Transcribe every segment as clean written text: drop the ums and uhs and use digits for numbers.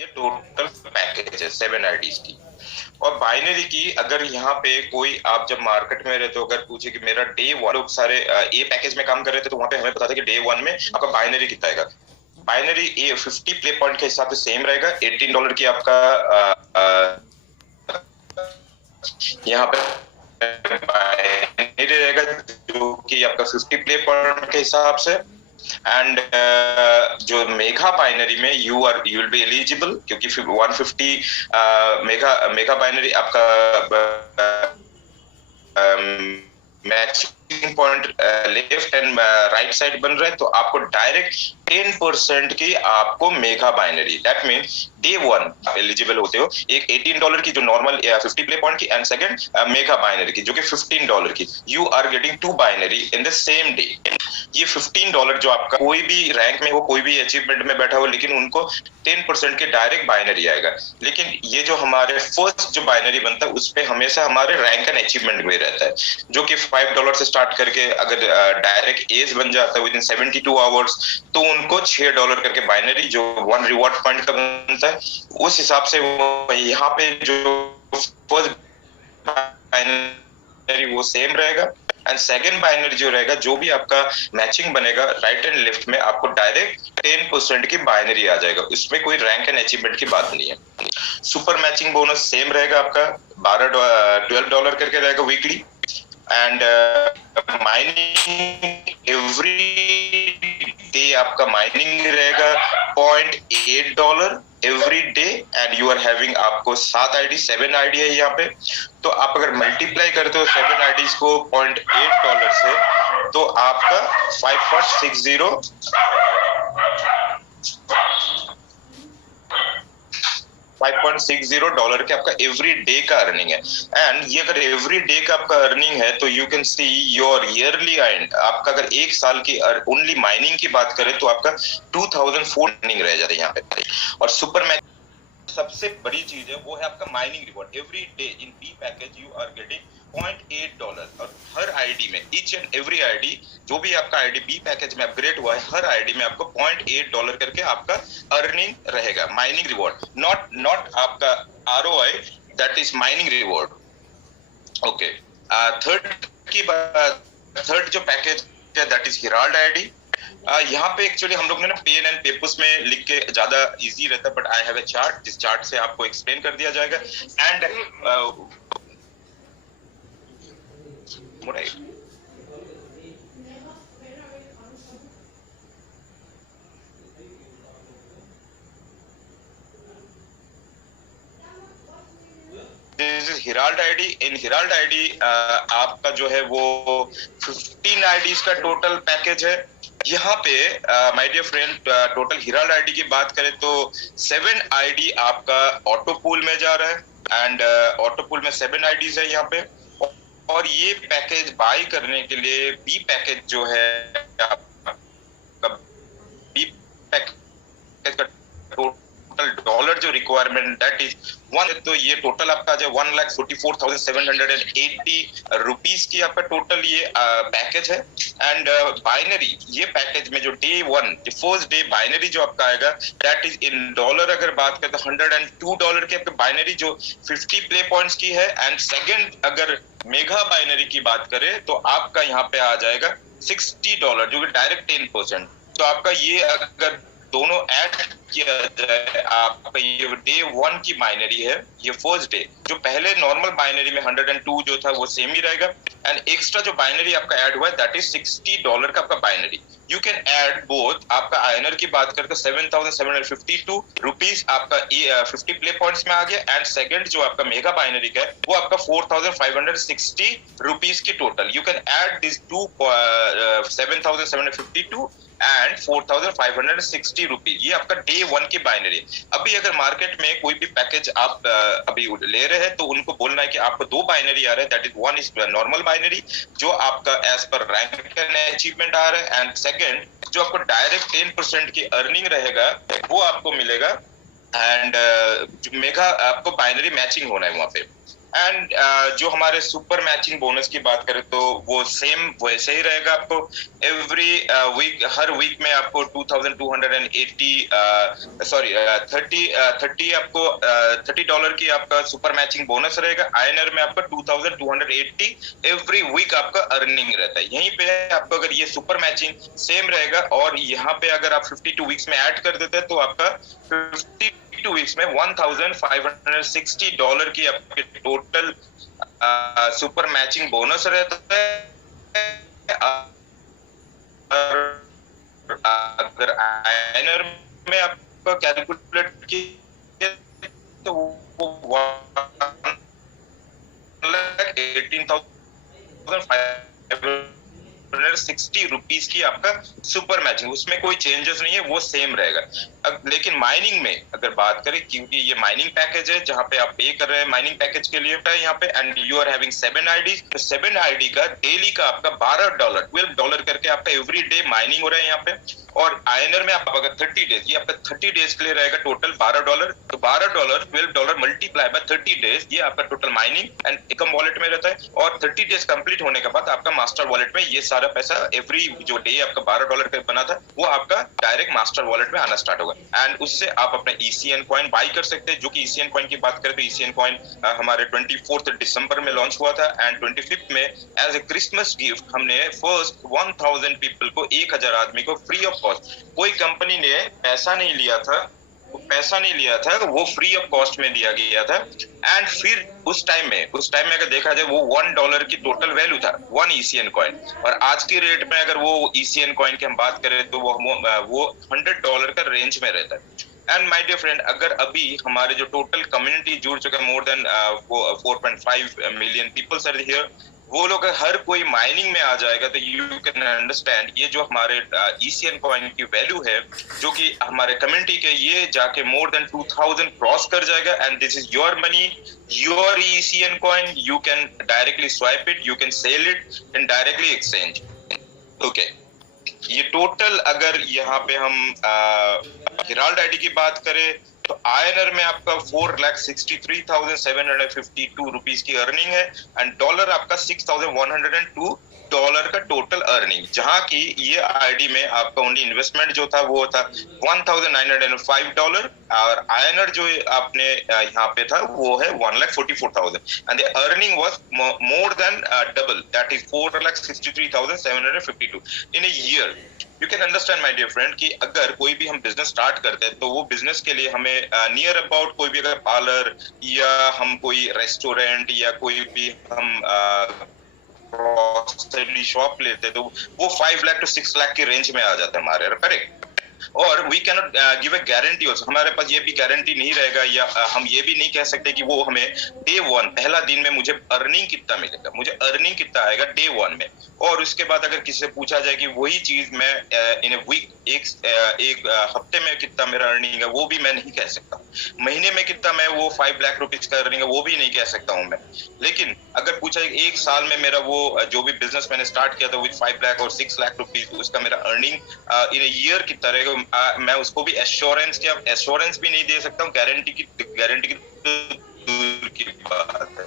ये total package है 7 IDs की। और बाइनरी की अगर यहाँ पे कोई आप जब मार्केट में रहते हो अगर पूछे कि मेरा डे वन, लोग सारे ए पैकेज में काम कर रहे थे तो वहां पे हमें पता था कि डे वन में आपका बाइनरी कितना आएगा। बाइनरी ए 50 प्ले पॉइंट के हिसाब से सेम रहेगा। $18 की आपका यहाँ पे बाइनरी रहेगा जो कि आपका 50 प्ले पॉइंट के हिसाब से। एंड जो मेगा बाइनरी में यू विल बी एलिजिबल क्योंकि 150 मेगा बाइनरी आपका matching point left and right side बन रहा है तो आपको डायरेक्ट 10% की आपको mega binary, that means day one eligible होते हो। एक $18 की जो नॉर्मल 50 प्ले पॉइंट की एंड सेकंड मेगा बाइनरी की जो कि $15 की। You are getting 2 binary in the same day. ये $15 जो आपका कोई भी रैंक में हो, कोई भी अचीवमेंट में बैठा हो, लेकिन उनको 10% के डायरेक्ट बाइनरी आएगा। लेकिन ये जो हमारे फर्स्ट जो बाइनरी बनता है उस पे हमेशा हमारे रैंक एंड अचीवमेंट में रहता है जो कि $5 से स्टार्ट करके अगर डायरेक्ट एज बन जाता है विदिन 72 आवर्स तो उनको $6 करके बाइनरी जो 1 रिवॉर्ड पॉइंट का बनता है उस हिसाब से वो यहाँ पे जो फर्स्ट बाइनरी वो सेम रहेगा। एंड सेकंड बाइनरी जो रहेगा जो भी आपका मैचिंग बनेगा राइट एंड लेफ्ट में आपको डायरेक्ट 10% की बाइनरी आ जाएगा। उसमें कोई रैंक एंड अचीवमेंट की बात नहीं है। सुपर मैचिंग बोनस सेम रहेगा आपका $12 करके रहेगा weekly. And mining every day आपका माइनिंग रहेगा $0.8 every day. And you are having आपको 7 आईडी है यहाँ पे। तो आप अगर मल्टीप्लाई करते हो 7 आईडीज को $0.8 से तो आपका 5.60 डॉलर के आपका एवरी डे का अर्निंग है। एंड ये अगर एवरी डे का आपका अर्निंग है तो you can see your yearly and आपका अगर एक साल की ओनली माइनिंग की बात करें तो आपका 2004 अर्निंग रह जाता है यहाँ पे। और सुपर मैच सबसे बड़ी चीज है वो है आपका mining reward. Every day in B package you are getting $0.8 और हर आईडी में ईच एंड एवरी आईडी जो भी आपका आईडी बी पैकेज में अपग्रेड हुआ है हर आईडी में आपको $0.8 करके आपका अर्निंग रहेगा माइनिंग रिवॉर्ड। नॉट आपका ROI, that is mining reward. Okay, third जो पैकेज है दैट इज हिराल्ड आईडी। यहाँ पे एक्चुअली हम लोग ने ना पेन एंड पेपर्स में लिख के ज्यादा इजी रहता है but I have a chart, जिस चार्ट से आपको एक्सप्लेन कर दिया जाएगा। And herald ID. In herald ID आपका जो है वो 15 आईडीज का टोटल पैकेज है। यहाँ पे my dear friend total herald ID की बात करें तो 7 आईडी आपका ऑटो पूल में जा रहा है। एंड ऑटो पूल में 7 आईडीज है यहाँ पे। और ये पैकेज बाय करने के लिए बी पैकेज जो है बी पैकेज का टोटल डॉलर जो रिक्वायरमेंट दैट इज 1, तो ये टोटल आपका जो 1,44,780 रुपीज की आपका टोटल ये पैकेज है। एंड बाइनरी ये पैकेज में जो day one first day binary जो आपका आएगा दैट इज इन डॉलर अगर बात करें तो $102 की आपकी बाइनरी जो 50 प्ले पॉइंट्स की है। एंड सेकंड अगर मेगा बाइनरी की बात करें तो आपका यहाँ पे आ जाएगा $60 जो कि डायरेक्ट 10%। तो आपका ये अगर दोनों ऐड किया जाए आपका ये डे वन की बाइनरी है ये फर्स्ट डे जो पहले नॉर्मल बाइनरी में 102 जो था वो सेम ही रहेगा। एंड एक्स्ट्रा जो बाइनरी आपका ऐड हुआ है दैट इज $60 का आपका binary. You can add both. आपका आयनर की बात करके 7,752 रुपीज आपका 50 प्ले पॉइंट्स में आ गया। एंड सेकंड जो आपका मेगा बाइनरी का है वो आपका 4,560 रुपीज की total. You can add this to 7,752 and 4,560 rupees. ये आपका डे वन की बाइनरी। अभी अगर मार्केट में कोई भी पैकेज आप अभी ले रहे हैं तो उनको बोलना है कि आपको 2 बाइनरी आ रहा है that is one is normal binary जो आपका as per rank and achievement आ रहा है। एंड सेकंड जो आपको डायरेक्ट 10% की अर्निंग रहेगा वो आपको मिलेगा। एंड मेगा आपको बाइनरी मैचिंग होना है वहां पे। एंड जो हमारे सुपर मैचिंग बोनस की बात करें तो वो सेम वैसे ही रहेगा। आपको एवरी वीक, हर वीक में आपको 2280 सॉरी 30 आपको $30 की आपका सुपर मैचिंग बोनस रहेगा। आईएनआर में आपका 2280 एवरी वीक आपका अर्निंग रहता है। यहीं पे आपको अगर ये सुपर मैचिंग सेम रहेगा और यहाँ पे अगर आप 52 वीक्स में ऐड कर देते हैं तो आपका 52 वीक्स में $1560 की आपके टोटल सुपर मैचिंग बोनस रहता है। अगर आईएनआर में आपका कैलकुलेट किया तो वो 1,18,560 रुपीज की आपका सुपर मैचिंग, उसमें कोई चेंजेस नहीं है, वो सेम रहेगा। अब लेकिन माइनिंग में अगर बात करें, क्योंकि ये माइनिंग पैकेज है जहां पे आप पे कर रहे हैं माइनिंग पैकेज के लिए यहाँ पे, and you are having 7 IDs, तो 7 आईडी का डेली का आपका $12 करके आपका एवरी डे माइनिंग हो रहा है यहाँ पे। और आईएनआर में आप अगर 30 डेज, ये आपका 30 डेज के लिए रहेगा टोटल $12, तो $12 मल्टीप्लाई बाय 30 डेज, ये आपका total mining and Ekam wallet में रहता है। और 30 डेज कंप्लीट होने के बाद आपका मास्टर वॉलेट में ये सारा पैसा एवरी जो डे आपका $12 का बना था वो आपका डायरेक्ट मास्टर वॉलेट में आना स्टार्ट होगा। एंड उससे आप अपना ECN कॉइन बाई कर सकते हैं, जो कि ECN कॉइन की बात करें तो ECN कॉइन हमारे 24 दिसंबर में लॉन्च हुआ था एंड 25 में एज ए क्रिसमस गिफ्ट हमने फर्स्ट 1000 पीपल को, 1000 आदमी को फ्री ऑफ कॉस्ट, कोई कंपनी ने पैसा नहीं लिया था, वो फ्री ऑफ कॉस्ट में दिया गया था। एंड फिर उस टाइम में अगर देखा जाए वो $1 की टोटल वैल्यू था, 1 ECN कॉइन, और आज की रेट में अगर वो ECN कॉइन की हम बात करें तो वो $100 का रेंज में रहता है। एंड माय डियर फ्रेंड, अगर अभी हमारे जो टोटल कम्युनिटी जुड़ चुका है, more than 4.5 million peoples are here, वो लोग हर कोई माइनिंग में आ जाएगा तो यू कैन अंडरस्टैंड ये जो हमारे ECN कॉइन की वैल्यू है, जो कि हमारे कम्युनिटी के, ये जाके मोर देन 2000 क्रॉस कर जाएगा। And this is your money, your ECN coin, you can directly swipe it, you can sell it and directly exchange. Okay, ये टोटल अगर यहाँ पे हम हिराल्ड आईडी की बात करें तो आईएनआर में आपका 4,63,752 रुपीज की अर्निंग है एंड डॉलर आपका $6,102 का टोटल अर्निंग, जहां की ये आईडी में आपका ओनली इन्वेस्टमेंट जो था वो था $1,905 और आईएनआर जो आपने यहाँ पे था वो है 1,44,000 and the earning was more than double, that is 4,63,752 in a year. You can understand my dear friend कि अगर कोई भी हम बिजनेस स्टार्ट करते हैं तो वो बिजनेस के लिए हमें नियर अबाउट कोई भी अगर पार्लर या हम कोई रेस्टोरेंट या कोई भी हम ग्रोसरी शॉप लेते हैं तो वो 5 लाख to 6 लाख की रेंज में आ जाता है हमारे, करेक्ट। और we cannot give a guarantee also, हमारे पास ये भी गारंटी नहीं रहेगा या हम ये भी नहीं कह सकते कि वो हमें डे 1 पहला दिन में मुझे अर्निंग कितना मिलेगा, मुझे अर्निंग कितना आएगा डे 1 में, और उसके बाद अगर किसी से पूछा जाए कि वही चीज मैं इन अ वीक, एक हफ्ते में कितना मेरा अर्निंग है वो भी मैं नहीं कह सकता, महीने में कितना मैं वो 5 लाख रुपीज का अर्निंग है वो भी नहीं कह सकता हूँ मैं। लेकिन अगर पूछा एक साल में मेरा वो जो भी बिजनेस मैंने स्टार्ट किया था विद 5 लाख और 6 लाख रुपीज, उसका मेरा अर्निंग इन अ ईयर कितना रहेगा, मैं उसको भी एश्योरेंस भी नहीं दे सकता हूँ, गारंटी की दूर की बात है।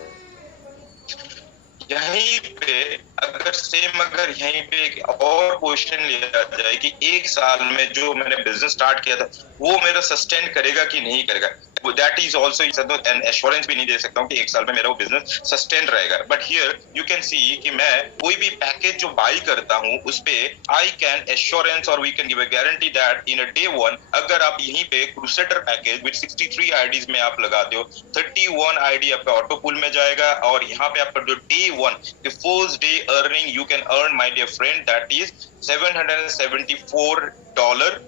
यहीं पे अगर यहीं पे एक और क्वेश्चन लिया जाए कि एक साल में जो मैंने बिजनेस स्टार्ट किया था वो मेरा सस्टेन करेगा कि नहीं करेगा, that is also an assurance भी नहीं दे सकता हूँ कि एक साल में मेरा वो बिजनेस सस्टेन रहेगा। बट हियर यू कैन सी कि मैं कोई भी पैकेज जो बाई करता हूँ उस पे आई कैन एश्योरेंस और we can give a guarantee that in a day 1 अगर आप यहीं पे क्रूसेडर पैकेज विद 63 आईडीज में आप लगाते हो, 31 आईडी आपका ऑटो पूल में जाएगा और यहाँ पे आपका जो day 1 the first day earning you can earn my dear friend that is $774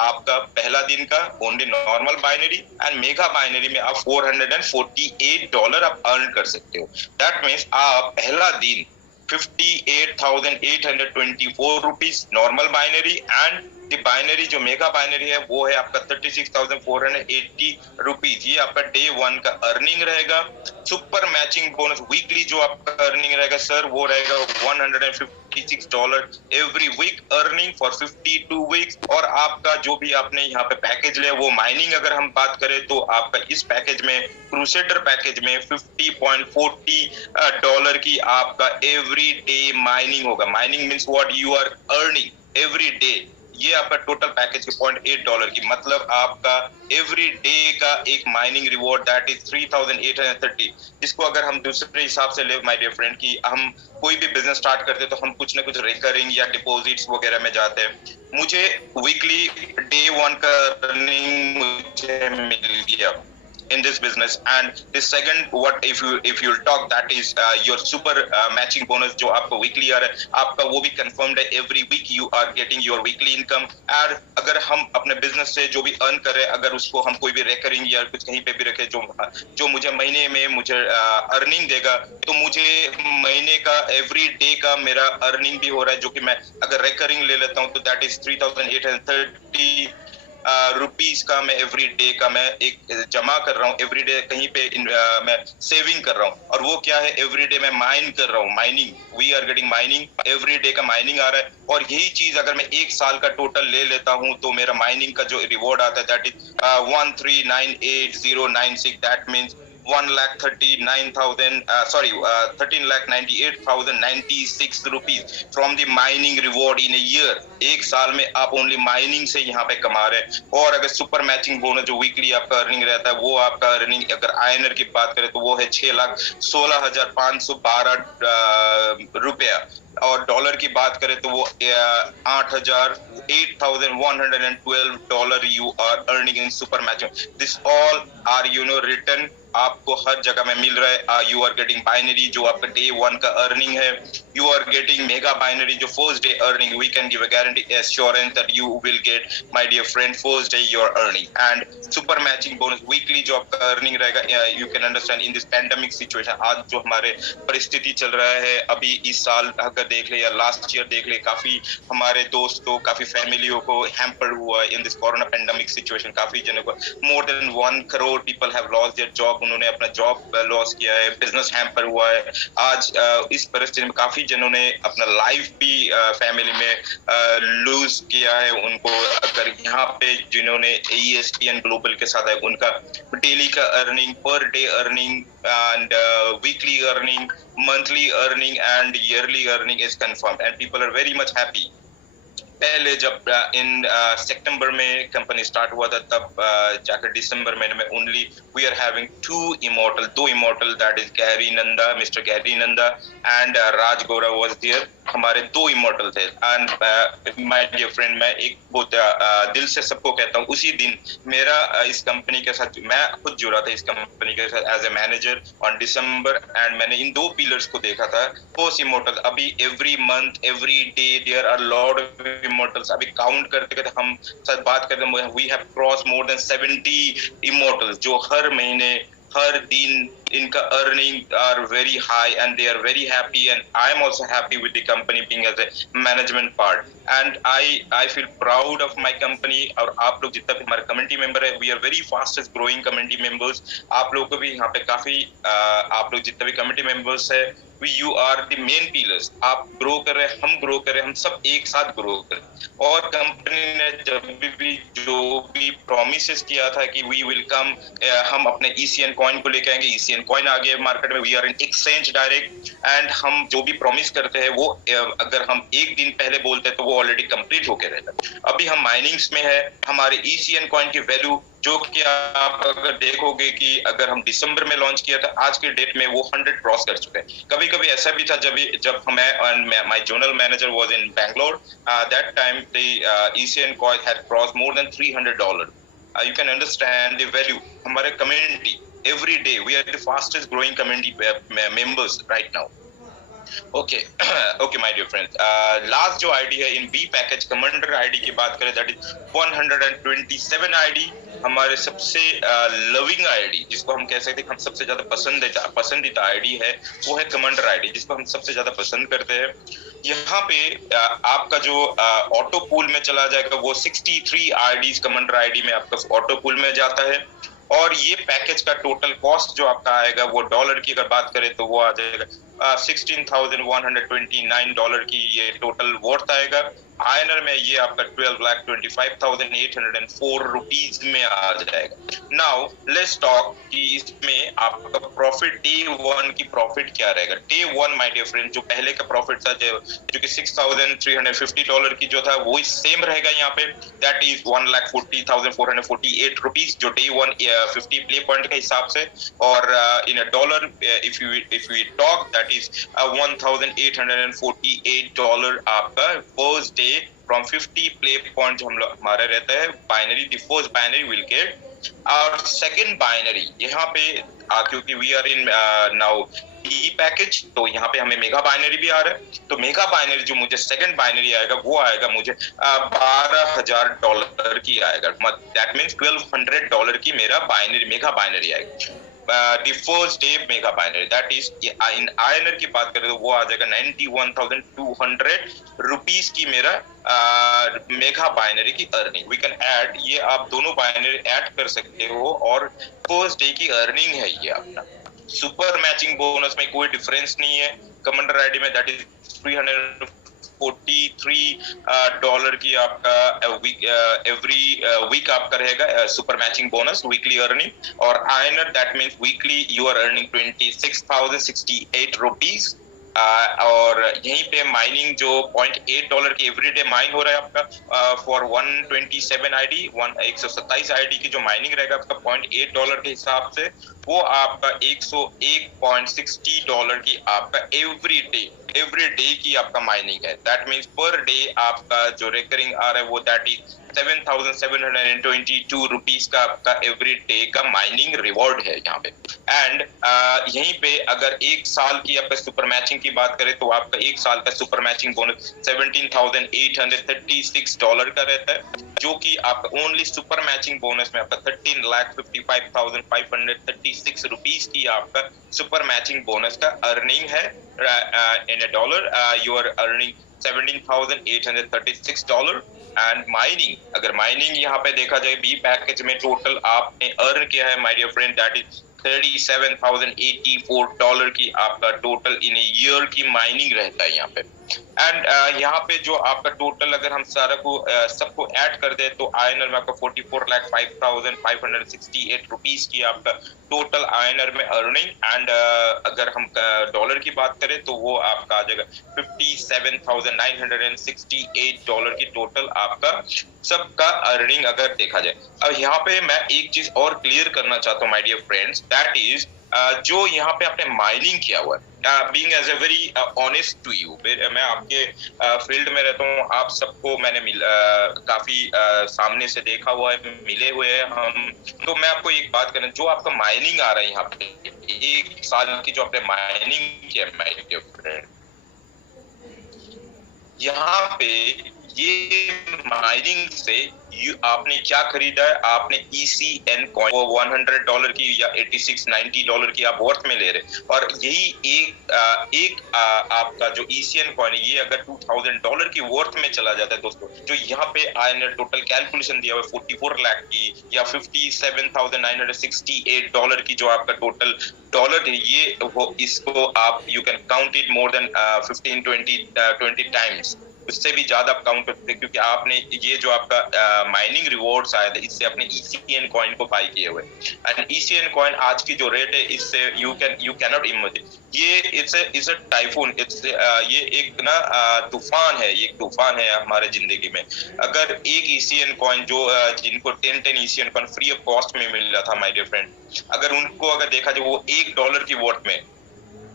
आपका पहला दिन का only normal binary, and mega binary में आप $448 आप अर्न कर सकते हो। दैट मीन्स आप पहला दिन 58,824 rupees normal binary and binary जो मेगा बाइनरी है वो है आपका 36,480 रुपीज, ये आपका डे 1 का अर्निंग रहेगा। सुपर मैचिंग बोनस वीकली जो आपका अर्निंग रहेगा सर वो रहेगा $156 every week earning for 52 weeks. और आपका जो भी आपने यहाँ पे पैकेज लिया वो माइनिंग अगर हम बात करें तो आपका इस पैकेज में क्रूसेडर पैकेज में $50.40 की आपका एवरी डे माइनिंग होगा। Mining means what you are earning every day. ये आपका टोटल पैकेज के $0.8 की, मतलब आपका एवरी डे का एक माइनिंग रिवॉर्ड दैट इज 3,830, जिसको अगर हम दूसरे हिसाब से ले माय डियर फ्रेंड की हम कोई भी बिजनेस स्टार्ट करते तो हम कुछ ना कुछ रिकरिंग या डिपॉजिट्स वगैरह में जाते हैं। मुझे वीकली डे 1 का अर्निंग मुझे मिल गया in this business, and the second what if you'll talk that is your super matching bonus जो आपको weekly आ रहा है आपका वो भी confirmed है। every week you are getting your weekly income। और अगर हम अपने business से जो भी earn कर रहे हैं अगर उसको हम कोई भी recurring या कुछ कहीं पे भी रखे जो मुझे महीने में मुझे earning देगा, तो मुझे महीने का every day का मेरा earning भी हो रहा है, जो कि मैं अगर recurring ले लेता हूँ तो that is 3,830 रुपीस का मैं एवरी डे का मैं एक जमा कर रहा हूँ। एवरी डे कहीं पे मैं सेविंग कर रहा हूँ, और वो क्या है एवरी डे मैं माइन कर रहा हूँ। Mining we are getting mining every day का माइनिंग आ रहा है। और यही चीज अगर मैं एक साल का टोटल ले लेता हूँ तो मेरा माइनिंग का जो रिवॉर्ड आता है that is 13,98,096, that means 13,98,096 rupees from the mining reward in a year. एक साल में आप ओनली माइनिंग से यहाँ पे कमा रहे हैं। और अगर सुपर मैचिंग बोनस जो वीकली आपका अर्निंग रहता है वो आपका अर्निंग अगर आईएनआर की बात करें तो वो है 6,16,512 रुपया, और डॉलर की बात करें तो वो $8,112 you are earning in super matching. This all are return आपको हर जगह में मिल रहा है। यू आर गेटिंग बाइनरी जो आपका डे 1 का अर्निंग है, you are getting mega binary जो first day earning. We can give a guarantee assurance that you will get my dear friend first day your earning. And super matching bonus weekly जो आपका earning रहेगा। You can understand in this pandemic situation, आज जो हमारे परिस्थिति चल रहा है अभी इस साल अगर देख ले या लास्ट ईयर देख ले, काफी हमारे दोस्तों काफी फैमिलियों को हैम्पर्ड हुआ in this corona pandemic situation. काफी जनों को more than 1 crore people have lost their job, उन्होंने अपना जॉब लॉस किया है, बिजनेस हैम्पर हुआ है। आज इस परिस्थिति में काफी जनों ने अपना लाइफ भी फैमिली में लूज किया है। उनको अगर यहाँ पे जिन्होंने ESPN ग्लोबल के साथ है उनका डेली का earning, per day earning and weekly earning, monthly earning and yearly earning is confirmed and people are very much happy। पहले जब इन सितंबर में कंपनी स्टार्ट हुआ था तब जाकर दिसंबर महीने में ओनली वी आर हैविंग दो immortal that is Gary Nanda, mister Gary Nanda and Raj Gaura was there. हमारे 2 इमोर्टल थे। एंड माय डियर फ्रेंड मैं एक बहुत दिल से सबको कहता हूँ, उसी दिन मेरा इस कंपनी के साथ मैं खुद जुड़ा था इस कंपनी के साथ as a manager on December, and मैंने इन 2 पिलर्स को देखा था पोस्ट इमोर्टल। अभी every month every day there are lot immortals. अभी काउंट करते करते हम सच बात करते हैं we have cross more than 70 immortals जो हर महीने हर दिन इनका earning are very high and they are very happy and I am also happy with the company being as A management part and I feel proud of my company. और आप लोग जितना भी हमारे कम्युनिटी मेंबर है we are very fastest growing community members. आप लोगों को भी यहाँ पे काफी आप लोग जितना भी कम्युनिटी मेंबर्स है you are the main pillars. आप ग्रो कर रहे हैं, हम ग्रो कर रहे हैं, हम सब एक साथ ग्रो करें। और कंपनी ने जब भी जो भी प्रोमिसेस किया था कि वी विल कम, हम अपने ECN कॉइन को लेके आएंगे। ECN कॉइन आ गया मार्केट में, we are in exchange direct and हम जो भी प्रॉमिस करते हैं वो अगर हम एक दिन पहले बोलते हैं तो वो ऑलरेडी कंप्लीट होके रहता है। अभी हम माइनिंग्स में है, हमारे ECN कॉइन की वैल्यू जो कि आप अगर देखोगे कि अगर हम दिसंबर में लॉन्च किया था आज के डेट में वो 100 क्रॉस कर चुका है। कभी कभी ऐसा भी था जब मैं my general manager was in Bangalore, that time the ECN coin had cross more then $300। you can understand the value। हमारे community every day we are the fastest growing community members right now। Okay okay my dear friends, last जो ID है in B package commander ID की बात करें, that is 127 ID. हमारे सबसे loving ID, जिसको हम कह सकते हैं हम सबसे ज्यादा पसंदीदा आईडी है, वो है कमांडर आईडी, जिसको हम सबसे ज्यादा पसंद करते हैं। यहाँ पे आपका जो ऑटो पूल में चला जाएगा वो 63 आईडीज कमांडर आईडी में आपका ऑटो पूल में जाता है। और ये पैकेज का टोटल कॉस्ट जो आपका आएगा वो डॉलर की अगर बात करें तो वो आ जाएगा $16,129 की ये टोटल वर्थ आएगा। आयनर में ये आपका 12,25,804 रुपीज में आ जाएगा। नाउ लेट्स टॉक कि इसमें आपका प्रॉफिट डे वन की प्रॉफिट क्या रहेगा। Day one my dear friend, जो पहले का प्रॉफिट था जो कि $6,350 की जो था वो सेम रहेगा यहाँ पे, दैट इज 1,40,448 रुपीज जो डे वन 50 प्ले पॉइंट के हिसाब से। और in a dollar if you talk that is $1,848 आपका first day from 50 play point जो हम लोग हमारे रहता है binary, the first binary will get. और सेकंड बाइनरी यहाँ पे क्योंकि we are in now B package, तो यहाँ पे हमें मेगा बाइनरी भी आ रहा है। तो मेगा बाइनरी जो मुझे सेकंड बाइनरी आएगा वो आएगा मुझे $12,000 की आएगा, दैट मीन्स $1,200 की मेरा बाइनरी मेगा बाइनरी आएगा। the first day mega binary, that is in INR की बात करें तो वो आ जाएगा 91,200 रुपीस की मेरा मेगा बाइनरी की अर्निंग। वी कैन ऐड, ये आप दोनों बाइनरी ऐड कर सकते हो और फर्स्ट डे की अर्निंग है ये आपका। सुपर मैचिंग बोनस में कोई डिफरेंस नहीं है कमांडर आईडी में, दैट इज $343 की आपका एवरी वीक आपका रहेगा super matching bonus weekly earning. और आयनर that means weekly you are earning 26,068 rupees. और यहीं पे माइनिंग जो $0.8 की एवरीडे माइन हो रहा है आपका फॉर 127 आईडी 127 आईडी की जो माइनिंग रहेगा आपका $0.8 के हिसाब से, वो आपका $101.60 की आपका एवरी डे की आपका माइनिंग है। दैट मीन्स पर डे आपका जो रिकरिंग आ रहा है वो दैट इज 7,722 रुपीज का आपका एवरी डे का माइनिंग रिवॉर्ड है यहाँ पे। एंड यहीं पे अगर एक साल की आपका सुपर मैचिंग की बात करें तो आपका एक साल का सुपर मैचिंग बोनस $17,836 का रहता है, जो कि आपका ओनली सुपर मैचिंग बोनस में आपका 13,55,536 रुपीज की आपका सुपर मैचिंग बोनस का अर्निंग है। In a dollar you are earning $17,836। And mining, अगर माइनिंग यहाँ पे देखा जाए बी पैकेज में टोटल आपने अर्न किया है my dear friend, that is $37,084 की आपका टोटल इन ईयर की माइनिंग रहता है यहाँ पे। एंड यहाँ पे जो आपका टोटल अगर हम सारा को सबको ऐड कर दे तो आयनर में आपका 44,05,568 रुपीज की आपका टोटल आयनर में अर्निंग। एंड अगर हम डॉलर की बात करें तो वो आपका आ जाएगा $57,968 की टोटल आपका सबका अर्निंग अगर देखा जाए। अब यहाँ पे मैं एक चीज और क्लियर करना चाहता हूँ my dear friends, that is जो यहाँ पे आपने माइनिंग किया हुआ है, being as a very honest to you, मैं आपके फील्ड में रहता हूँ, आप सबको मैंने काफी सामने से देखा हुआ है, मिले हुए हैं हम। तो मैं आपको एक बात करना, जो आपका माइनिंग आ रहा है यहाँ पे एक साल की जो आपने माइनिंग किया माय डियर फ्रेंड, यहाँ पे ये माइनिंग से आपने क्या खरीदा है, आपने ECN कॉइन वो $100 की या $86-90 की आप वर्थ में ले रहे, और यही एक आपका जो ECN कॉइन है ये अगर $2,000 की वर्थ में चला जाता है दोस्तों, जो यहाँ पे आयनर टोटल कैलकुलेशन दिया हुआ है 44 लाख की या $57,968 की जो आपका टोटल डॉलर है, ये वो इसको आप you can count it more than 15-20 times, उससे भी ज्यादा आप काउंट करते हैं, क्योंकि आपने ये जो आपका माइनिंग रिवॉर्ड्स आए थे इससे अपने ECN कॉइन को बाय किए हुए। एंड ECN कॉइन आज की जो रेट है इससे यू कैन नॉट इमेजिन, ये इट्स अ टाइफून, ये एक ना तूफान है, ये एक तूफान है हमारे जिंदगी में। अगर एक ECN कॉइन जो जिनको 10 ECN coin free of cost में मिल रहा था माय डियर फ्रेंड, अगर उनको अगर देखा जाए वो $1 की वर्थ में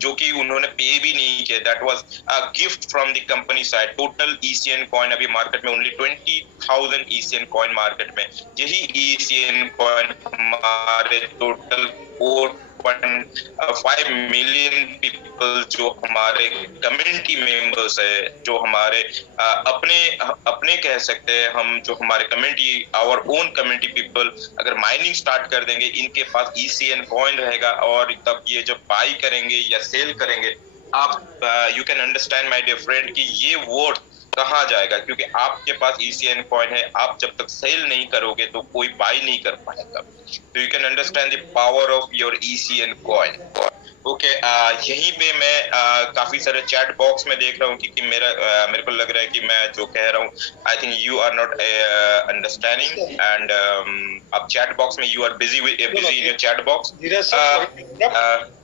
जो कि उन्होंने पे भी नहीं किया, that was a gift from the company side. Total ECN coin अभी मार्केट में ओनली 20,000 ईसीएन कॉइन मार्केट में। यही ईसीएन कॉइन हमारे टोटल 4.5 मिलियन पीपल जो हमारे कम्युनिटी मेंबर्स है, जो हमारे अपने अपने कह सकते हैं हम, जो हमारे community, our own community people अगर माइनिंग स्टार्ट कर देंगे, इनके पास ईसीएन कॉइन रहेगा और तब ये जब बाई करेंगे या सेल करेंगे, आप you can understand my dear friend कि ये वर्थ कहाँ जाएगा, क्योंकि आपके पास ईसीएन कॉइन है, आप जब तक सेल नहीं करोगे तो कोई बाई नहीं कर पाएगा। तो you can understand the power of your ECN coin. Okay, यहीं पे मैं काफी सारे चैट बॉक्स में देख रहा हूँ कि मेरे को लग रहा है कि मैं जो कह रहा हूँ, I think you are not understanding, and अब चैट बॉक्स में you are busy in your chat box.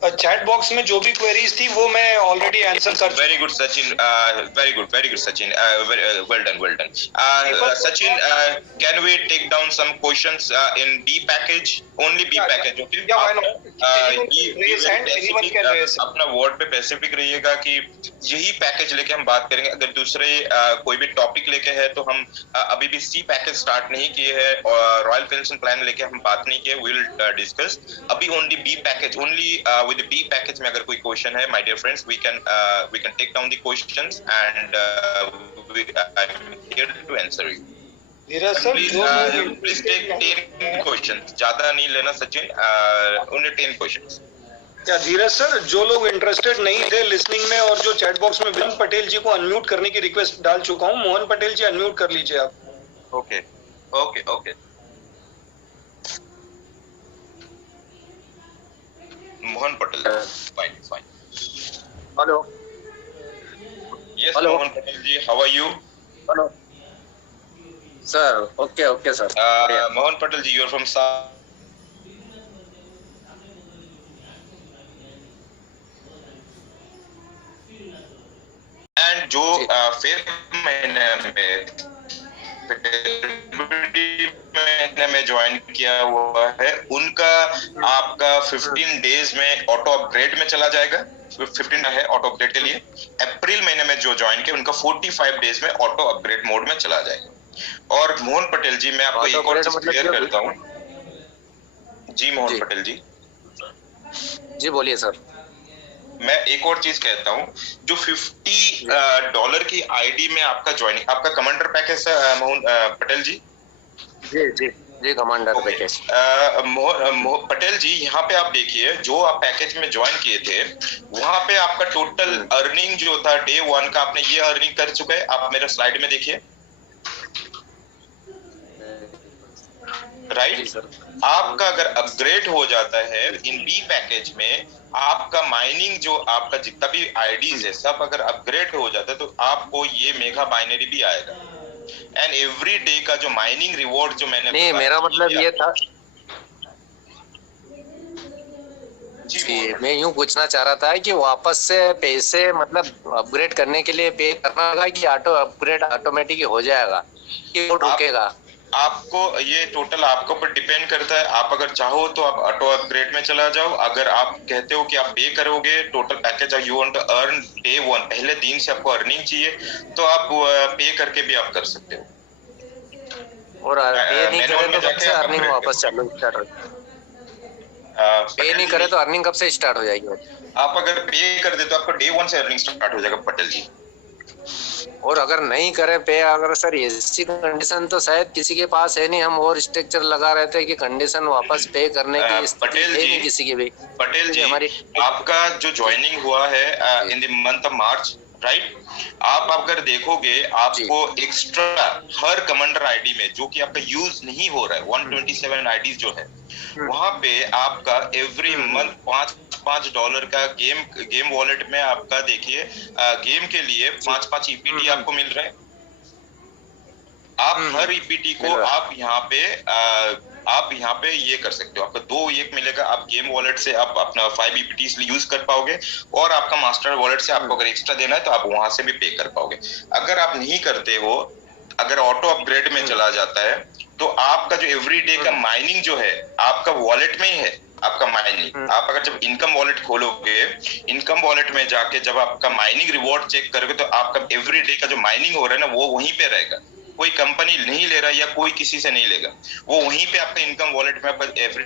Chat box में जो भी क्वेरीज थी वो मैं ऑलरेडी आंसर कर। Very good Sachin, very good Sachin, well done. Sachin, can we take down some questions in B package, only B package, okay? Yeah, why not? अपना word पे specific रहिएगा कि यही पैकेज लेके हम बात करेंगे। अगर दूसरे कोई भी टॉपिक लेके है तो हम अभी भी सी पैकेज स्टार्ट नहीं किए हैं और रॉयल पेंशन प्लान लेके हम बात नहीं किए, वी विल डिस्कस अभी only B package. Only with B package में अगर कोई क्वेश्चन है my dear friends, we can take down the questions and I am here to answer you. Dheeraj sir, please take 10 questions, ज्यादा नहीं लेना Sachin, only 10 questions. क्या धीरज sir, जो लोग इंटरेस्टेड नहीं थे लिसनिंग में और जो चैट बॉक्स में मोहन पटेल जी को अनम्यूट करने की रिक्वेस्ट डाल चुका हूं, मोहन पटेल जी अनम्यूट कर लीजिए आप। Okay okay okay, Mohan Patel, fine. Hello, yes Mohan Patel ji, how are you? Hello sir, okay sir. Mohan Patel ji, you are from and जो महीने में ज्वाइन किया हुआ है उनका आपका 15 डेज में ऑटो अपग्रेड में चला जाएगा। 15 है ऑटो अपग्रेड के लिए। अप्रैल महीने में जो ज्वाइन किया उनका 45 डेज में ऑटो अपग्रेड मोड में चला जाएगा। और मोहन पटेल जी, मैं आपको एक और चीज क्लियर करता हूँ। जी मोहन पटेल जी बोलिए सर। मैं एक और चीज कहता हूँ, जो $50 की आईडी में आपका ज्वाइनिंग, आपका कमांडर पैकेज मोहन पटेल जी? जी कमांडर पैकेज। पटेल जी, यहाँ पे आप देखिए, जो आप पैकेज में ज्वाइन किए थे वहां पे आपका टोटल अर्निंग जो था डे 1 का, आपने ये अर्निंग कर चुका है। आप मेरे स्लाइड में देखिए, राइट? आपका अगर अपग्रेड हो जाता है इन बी पैकेज में, आपका माइनिंग जो आपका जितना भी आईडीज है सब अगर अपग्रेड हो जाता है तो आपको ये मेगा बाइनरी भी आएगा। एंड एवरी डे का जो माइनिंग रिवॉर्ड जो मैंने नहीं, मेरा मतलब ये था मैं यूं पूछना चाह रहा था कि वापस से पैसे मतलब अपग्रेड करने के लिए पे करना होगा कि ऑटो अपग्रेड ऑटोमेटिक हो जाएगा कि वो रुकेगा? आपको ये टोटल आपके ऊपर डिपेंड करता है। आप अगर चाहो तो आप ऑटो अपग्रेड में चला जाओ। अगर आप कहते हो कि आप पे करोगे total package, you want to earn day 1, पहले दिन से आपको अर्निंग चाहिए, तो आप पे करके भी आप कर सकते हो। और पे नहीं करे तो कब से अर्निंग वापस चालू स्टार्ट हो? पे नहीं करे तो अर्निंग कब से स्टार्ट हो जाएगी? आप अगर पे कर दे तो आपको डे 1 से अर्निंग स्टार्ट हो जाएगा पटेल जी। और अगर नहीं करे पे, अगर सर ऐसी कंडीशन तो शायद किसी के पास है नहीं, हम और स्ट्रक्चर लगा रहे थे कि कंडीशन वापस पे करने की पटेल जी, किसी की भी। पटेल जी, हमारी आपका जो ज्वाइनिंग हुआ है in the month of March, right? आप अगर देखोगे आपको एक्स्ट्रा हर कमांडर आईडी में जो कि आपका यूज नहीं हो रहा है, 127 आईडीज जो है वहां पे आपका एवरी मंथ $5 का गेम वॉलेट में आपका देखिए गेम के लिए 5 ईपीटी आपको मिल रहा है। आप हर ईपीटी को आप यहाँ पे ये कर सकते हो, आपको 2 एक मिलेगा। आप गेम वॉलेट से आप अपना 5 ईपीटीज यूज कर पाओगे और आपका मास्टर वॉलेट से आपको अगर एक्स्ट्रा देना है तो आप वहां से भी पे कर पाओगे। अगर आप नहीं करते हो, अगर ऑटो अपग्रेड में चला जाता है तो आपका जो एवरी डे का माइनिंग जो है आपका वॉलेट में ही है, आपका माइनिंग। आप अगर जब इनकम वॉलेट खोलोगे, इनकम वॉलेट में जाके जब आपका माइनिंग रिवॉर्ड चेक करोगे तो आपका एवरी डे का जो माइनिंग हो रहा है ना वो वहीं पे रहेगा। कोई कंपनी नहीं ले रहा या कोई किसी से नहीं लेगा, वो वहीं पे आपका इनकम वॉलेट में आपका एवरी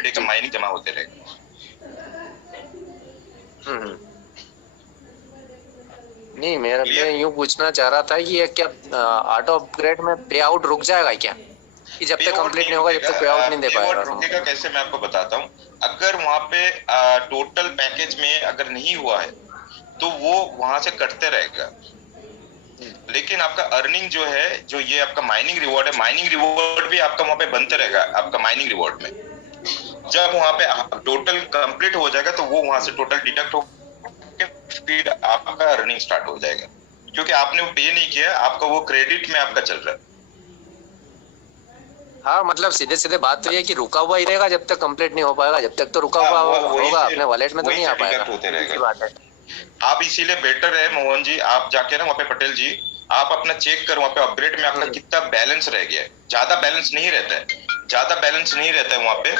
डे का माइनिंग जमा होते रहेगा। नहीं, मैं यूं पूछना चाह रहा था कि ये क्या ऑटो अपग्रेड में पे आउट रुक जाएगा क्या, कि जब तक कंप्लीट नहीं होगा जब तक पे आउट नहीं दे पाएगा? रुकेगा कैसे, मैं आपको बताता हूँ। अगर वहाँ पे टोटल पैकेज में अगर नहीं हुआ है तो वो वहां से कटते रहेगा, लेकिन आपका अर्निंग जो है, जो ये आपका माइनिंग रिवॉर्ड है, माइनिंग रिवॉर्ड भी आपका वहां पे बनते रहेगा। आपका माइनिंग रिवॉर्ड में जब वहां पे टोटल कंप्लीट हो जाएगा तो वो वहां से टोटल डिडक्ट हो फिर आपका अर्निंग स्टार्ट हो जाएगा, क्योंकि आपने वो पे नहीं किया, आपका वो क्रेडिट में आपका चल रहा है। हाँ, मतलब सीधे सीधे बात तो ये कि रुका हुआ ही रहेगा जब तक कंप्लीट नहीं हो पाएगा, जब तक तो रुका हुआ होगा अपने वॉलेट में तो नहीं आ पाएगा। होते रहेगा। आप इसीलिए बेटर है मोहन जी, आप जाके ना वहाँ पे पटेल जी आप अपना चेक करो वहाँ पे अपग्रेड में आपका कितना बैलेंस रह गया है। ज्यादा बैलेंस नहीं रहता है, ज्यादा बैलेंस नहीं रहता है वहाँ पे।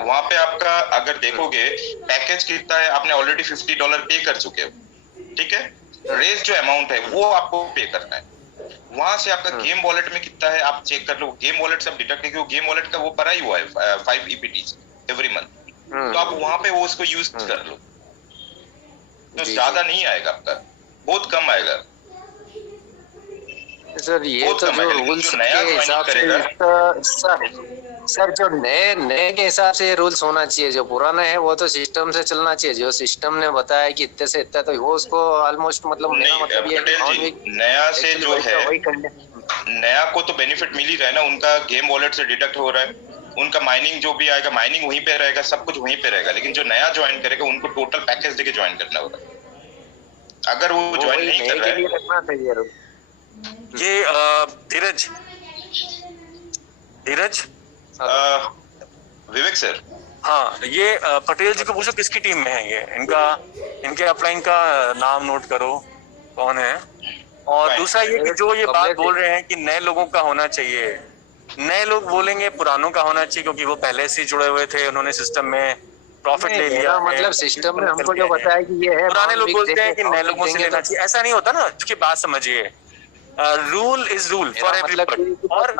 वहाँ पे आपका अगर देखोगे पैकेज कितना है, आपने ऑलरेडी $50 पे कर चुके हो, ठीक है। रेस जो अमाउंट है वो आपको पे करना है। वहां से आपका गेम वॉलेट में कितना है आप चेक कर लो। गेम वॉलेट से आप डिडक्ट क्योंकि गेम वॉलेट का वो पड़ा ही हुआ है 5 EPTs एवरी मंथ, तो आप वहां पे वो उसको यूज कर लो, तो ज्यादा नहीं आएगा आपका, बहुत कम आएगा सर। ये तो जो रूल्स के हिसाब से सर जो नए के हिसाब से ये रूल्स होना चाहिए, जो पुराना है वो तो सिस्टम से चलना चाहिए। जो सिस्टम ने बताया कि इतने से इतना, तो वो उसको ऑलमोस्ट मतलब मतलब ये नया से जो है, नया को तो बेनिफिट मिल ही रहा है ना, उनका गेम वॉलेट से डिडक्ट हो रहा है, उनका माइनिंग जो भी आएगा माइनिंग वहीं पे रहेगा, सब कुछ वहीं पे रहेगा। लेकिन जो नया ज्वाइन करेगा उनको टोटल पैकेज देके ज्वाइन करना होगा। अगर वो ज्वाइन नहीं कर रहा है, ये धीरज विवेक सर, हाँ, ये पटेल जी को पूछो किसकी टीम में है ये, इनके अपलाइन का नाम नोट करो कौन है। और दूसरा ये कि जो ये बात बोल रहे हैं कि नए लोगों का होना चाहिए, नए लोग बोलेंगे पुरानों का होना चाहिए क्योंकि वो पहले से जुड़े हुए थे, उन्होंने सिस्टम में प्रॉफिट ले लिया। मतलब सिस्टम ने हमको जो बताया कि ये है, पुराने लोग बोलते हैं कि नए लोगों से लेना चाहिए, ऐसा नहीं होता ना। उसकी बात समझिए, rule is rule for everybody. और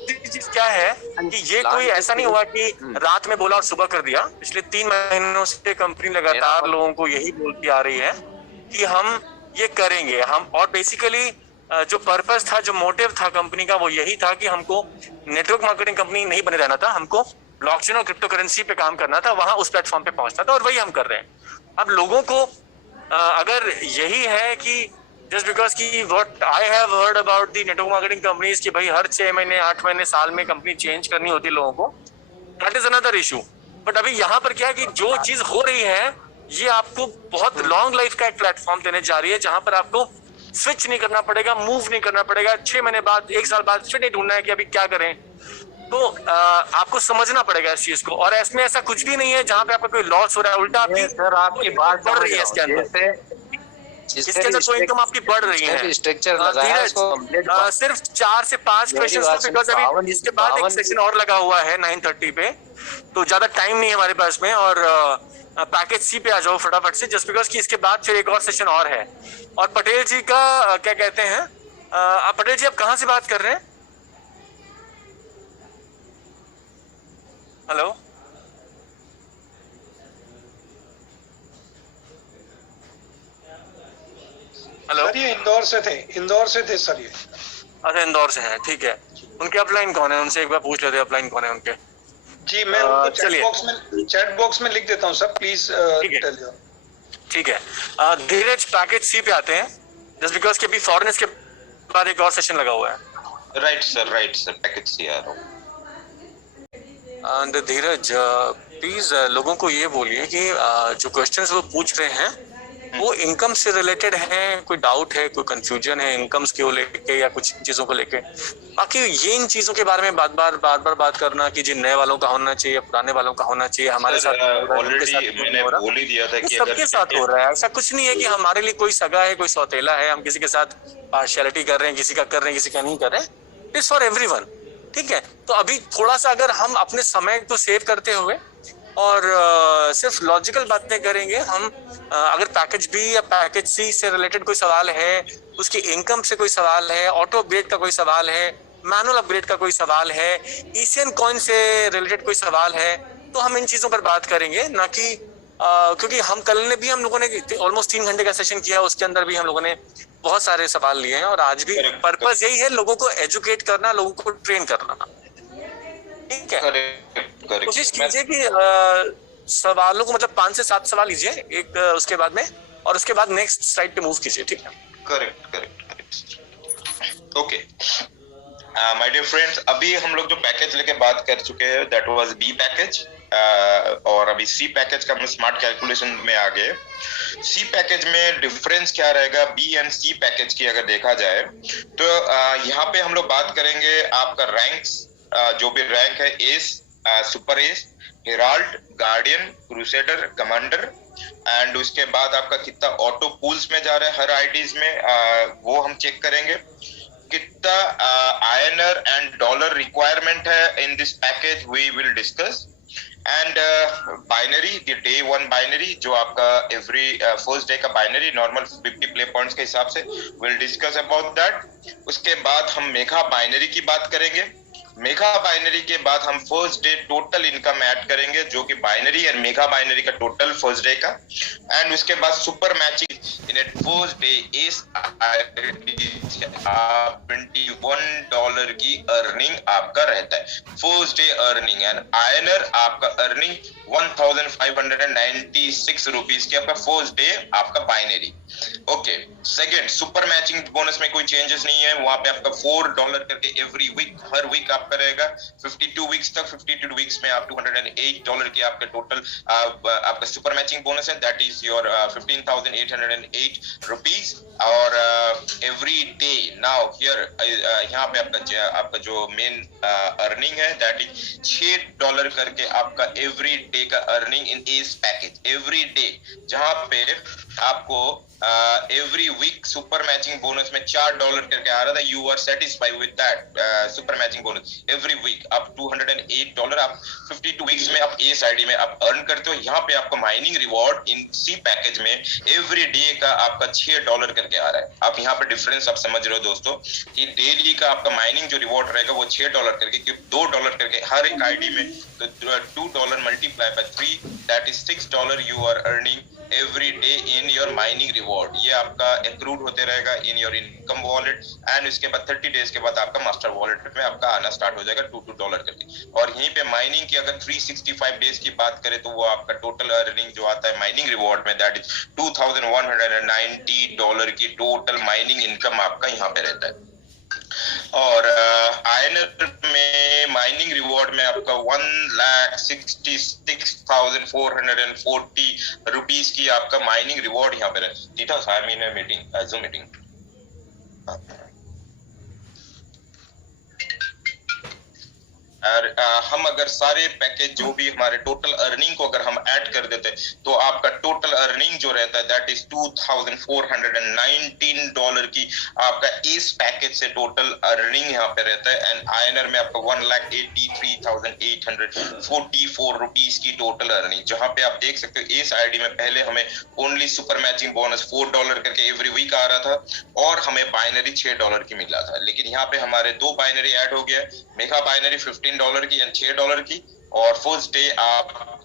चीज क्या है कि ये कोई ऐसा नहीं हुआ कि रात में बोला और सुबह कर दिया। पिछले 3 महीनों से कंपनी लगातार लोगों को यही बोलती आ रही है कि हम ये करेंगे हम। और बेसिकली जो पर्पस था, जो मोटिव था कंपनी का, वो यही था कि हमको नेटवर्क मार्केटिंग कंपनी नहीं बने रहना था, हमको ब्लॉकचेन और क्रिप्टो करेंसी पे काम करना था, वहां उस प्लेटफॉर्म पे पहुंचना था, और वही हम कर रहे हैं। अब लोगों को अगर यही है कि जस्ट बिकॉज की what I have heard about the network marketing companies कि भाई हर 6 महीने 8 महीने साल में कंपनी चेंज करनी होती है लोगों को, that is another issue. But अभी यहाँ पर क्या है कि जो चीज हो रही है ये आपको बहुत लॉन्ग लाइफ का एक प्लेटफॉर्म देने जा रही है, जहां पर आपको स्विच नहीं करना पड़ेगा, मूव नहीं करना पड़ेगा, 6 महीने बाद 1 साल बाद फिर नहीं ढूंढना है कि अभी क्या करें। तो आपको समझना पड़ेगा इस चीज को। और इसमें ऐसा कुछ भी नहीं है जहां पे आपका कोई लॉस हो रहा है, उल्टा आपकी सर आपकी बात बढ़ रही है इसके अंदर, इसके अंदर तो इनकम आपकी बढ़ रही है। स्ट्रक्चर लगाया उसको सिर्फ 4 से 5 क्वेश्चन, बिकॉज अभी इसके बाद एक सेशन और लगा हुआ है 9:30 पे, तो ज्यादा टाइम नहीं है हमारे पास में। और पैकेज सी पे आ जाओ फटाफट से, जस्ट बिकॉज कि इसके बाद फिर एक और सेशन और है। और पटेल जी का क्या कहते हैं, पटेल जी आप कहाँ से बात कर रहे हैं? हेलो हेलो सर, ये इंदौर से थे सर ये। अच्छा, इंदौर से है, ठीक है। उनके अपलाइन कौन है, उनसे एक बार पूछ लेते हैं अपलाइन कौन है उनके। जी मैं चैट बॉक्स में लिख देता हूँ सर, प्लीज ठीक है। धीरज पैकेज सी पे आते हैं, जस्ट बिकॉज कि अभी फॉरेनर्स के बाद एक और सेशन लगा हुआ है। राइट सर, पैकेज सी आ रहा हूँ। धीरज प्लीज लोगों को ये बोलिए कि जो क्वेश्चंस वो पूछ रहे हैं वो इनकम से रिलेटेड हैं, कोई डाउट है, कोई कंफ्यूजन है इनकम्स को लेके या कुछ चीजों को लेके। बाकी ये इन चीजों के बारे में बार बार बात करना कि जिन नए वालों का होना चाहिए, पुराने वालों का होना चाहिए, हमारे साथ ऑलरेडी मैंने बोल ही दिया था कि सबके साथ हो रहा है। ऐसा कुछ नहीं है कि हमारे लिए कोई सगा है, कोई सौतेला है, हम किसी के साथ पार्शियलिटी कर रहे हैं, किसी का कर रहे हैं, किसी का नहीं कर रहे हैं। It's for everyone. ठीक है। तो अभी थोड़ा सा अगर हम अपने समय को सेव करते हुए और सिर्फ लॉजिकल बातें करेंगे, हम अगर पैकेज बी या पैकेज सी से रिलेटेड कोई सवाल है, उसकी इनकम से कोई सवाल है, ऑटो अपग्रेड का कोई सवाल है, मैनुअल अपग्रेड का कोई सवाल है, ईसीएन कॉइन से रिलेटेड कोई सवाल है, तो हम इन चीजों पर बात करेंगे, ना कि क्योंकि हम लोगों ने ऑलमोस्ट 3 घंटे का सेशन किया, उसके अंदर भी हम लोगों ने बहुत सारे सवाल लिए हैं, और आज भी पर्पस यही है लोगों को एजुकेट करना, लोगों को ट्रेन करना। ठीक है, कोशिश कीजिए कि सवालों को मतलब 5 से 7 सवाल लीजिए एक उसके बाद में, और उसके बाद नेक्स्ट स्लाइड पे मूव कीजिए। ठीक है, correct. Okay my dear friends, अभी हम लोग जो पैकेज लेके बात कर चुके हैं दैट वाज बी पैकेज, और अभी सी पैकेज का हम स्मार्ट कैलकुलेशन में आ गए। सी पैकेज में डिफरेंस क्या रहेगा बी एंड सी पैकेज की अगर देखा जाए तो यहाँ पे हम लोग बात करेंगे आपका रैंक्स, जो भी रैंक है S, super S, Herald, guardian, crusader, commander, and उसके बाद आपका कितना ऑटो पूल्स में जा रहा है हर आईडीज में, वो हम चेक करेंगे। कितना INR एंड डॉलर रिक्वायरमेंट है in this package we will discuss, and binary, the day 1 binary जो आपका एवरी फर्स्ट डे का बाइनरी नॉर्मल 50 प्ले पॉइंट्स के हिसाब से, विल डिस्कस अबाउट दैट। उसके बाद हम मेगा बाइनरी की बात करेंगे। मेगा बाइनरी के बाद हम first day total income add करेंगे, जो कि बाइनरी और मेगा बाइनरी का टोटल फर्स्ट डे का, एंड उसके बाद super matching in at first day is $21 की अर्निंग आपका रहता है first day earning, and INR आपका अर्निंग 1596 रुपीज की आपका फर्स्ट डे आपका binary. Okay, second super matching bonus में कोई चेंजेस नहीं है, वहां पे आपका $4 करके एवरी वीक, हर वीक आपका रहेगा 52 वीक्स तक। 52 वीक्स में आप $208 की आपका टोटल आपका सुपर मैचिंग बोनस है, दैट इज योर 15,808 रुपीज। और एवरी डे नाउ हियर यहाँ पे आपका जो मेन अर्निंग है दैट इज $6 करके आपका एवरी डे का earning in S package every day, जहां पे आपको every week super matching bonus में $4 करके आ रहा था। You are satisfied with that super matching bonus every week आप $208 आप 52 वीक्स में आप एस आईडी में आप अर्न करते हो। यहाँ पे आपको mining reward in C package में एवरी डे का आपका $6 करके आ रहा है। आप यहाँ पे डिफरेंस आप समझ रहे हो दोस्तों कि डेली का आपका माइनिंग जो रिवॉर्ड रहेगा वो $6 करके, क्योंकि $2 करके हर एक आईडी में, तो $2 multiply by 3 that is $6 you are earning every day in your mining reward. ये आपका एक्रूड होते रहेगा in your income wallet, and उसके बाद 30 डेज के बाद आपका मास्टर वॉलेट में आपका आना स्टार्ट हो जाएगा $2 करके। और यहीं पे माइनिंग की अगर 365 डेज की बात करें तो वो आपका टोटल अर्निंग जो आता है माइनिंग रिवॉर्ड में दैट इज $2,190 की टोटल माइनिंग इनकम आपका यहाँ पे रहता है। और INR में माइनिंग रिवॉर्ड में आपका 1,66,440 रुपीज की आपका माइनिंग रिवॉर्ड यहाँ पे है। मीटिंग और हम अगर सारे पैकेज जो भी हमारे टोटल अर्निंग को अगर हम ऐड कर देते तो आपका टोटल अर्निंग जो रहता है दैट इज $2,419 की आपका इस पैकेज से टोटल अर्निंग यहाँ पे रहता है, एंड INR में आपका 1,83,844 रुपीज की टोटल अर्निंग, जहां पे आप देख सकते हो इस आईडी में पहले हमें ओनली सुपर मैचिंग बोनस $4 करके एवरी वीक आ रहा था और हमें बाइनरी $6 की मिला था, लेकिन यहाँ पे हमारे 2 बाइनरी ऐड हो गया, मेगा बाइनरी $15 की एंड $6 की, और फर्स्ट डे आपका